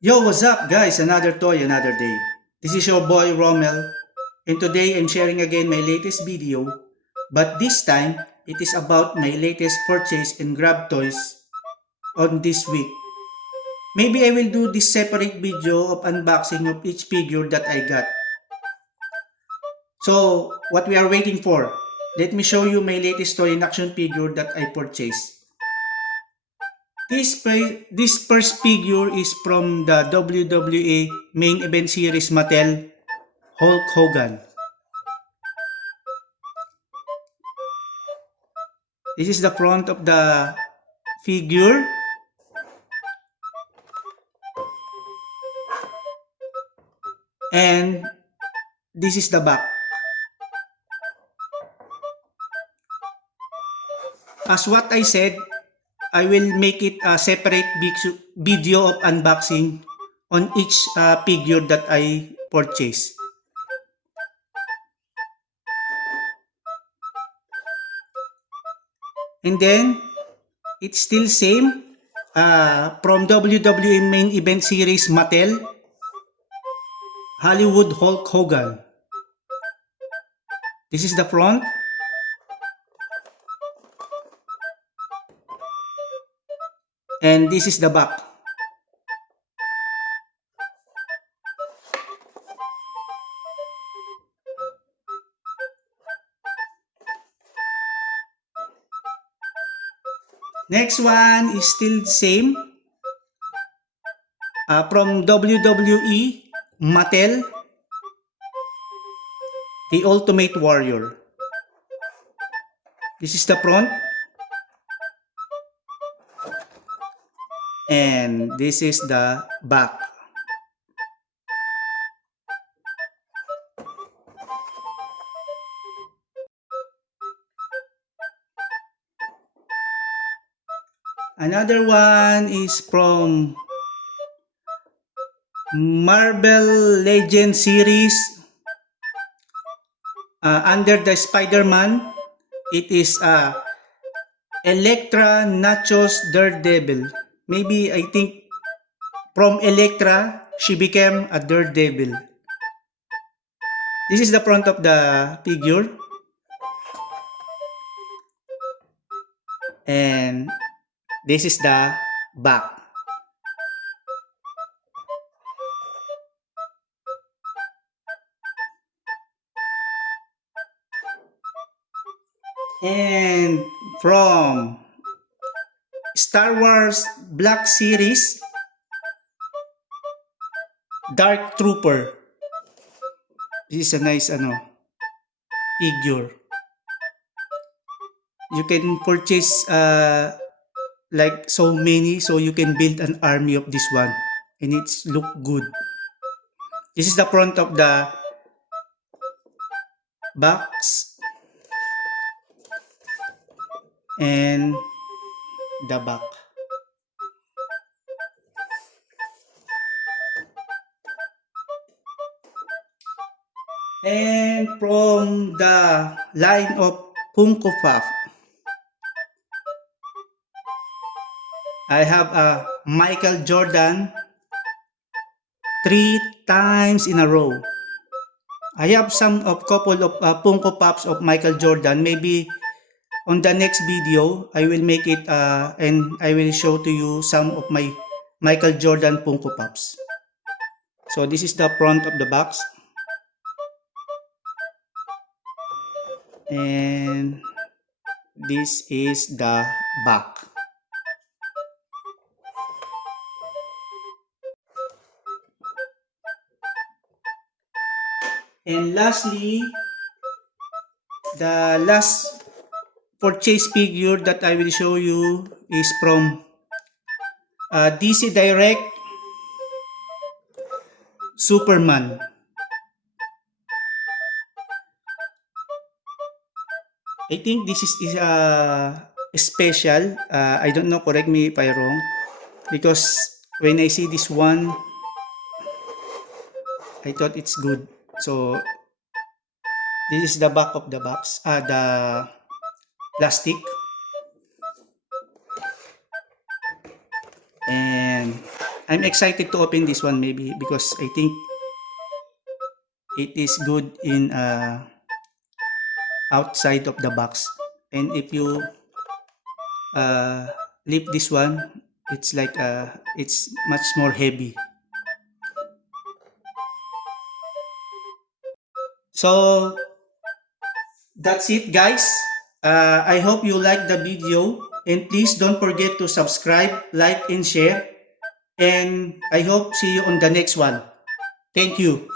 Yo, what's up guys? Another toy, another day. This is your boy Rommel, and today I'm sharing again my latest video, but this time it is about my latest purchase in Grab Toys on this week. Maybe I will do this separate video of unboxing of each figure that I got. So, what we are waiting for? Let me show you my latest toy in action figure that I purchased. This first figure is from the WWE main event series Mattel, Hulk Hogan. This is the front of the figure. And this is the back. As what I said, I will make it a separate video of unboxing on each figure that I purchased. And then, it's still same from WWE main event series Mattel, Hollywood Hulk Hogan. This is the front. And this is the back. Next one is still the same. From WWE, Mattel, The Ultimate Warrior. This is the front. And this is the back. Another one is from Marvel Legends series under the Spider-Man. It is Elektra Nachos Daredevil. Maybe I think from Elektra, she became a Daredevil. This is the front of the figure. And this is the back. And from Star Wars Black Series, Dark Trooper. This is a nice figure. You can purchase like so many, so you can build an army of this one, and it's look good. This is the front of the box and the back. And from the line of Funko Pop, I have a Michael Jordan 3 times in a row. I have some of couple of Funko Pops of Michael Jordan. Maybe on the next video, I will make it and I will show to you some of my Michael Jordan Funko Pops. So this is the front of the box. And this is the back. And lastly, the last purchase figure that I will show you is from DC Direct Superman. I think this is special. I don't know, correct me if I'm wrong. Because when I see this one, I thought it's good. So, this is the back of the box. The plastic. And I'm excited to open this one maybe because I think it is good in outside of the box. And if you lift this one, it's like it's much more heavy. So that's it, guys. I hope you like the video, and please don't forget to subscribe, like, and share. And I hope see you on the next one. Thank you.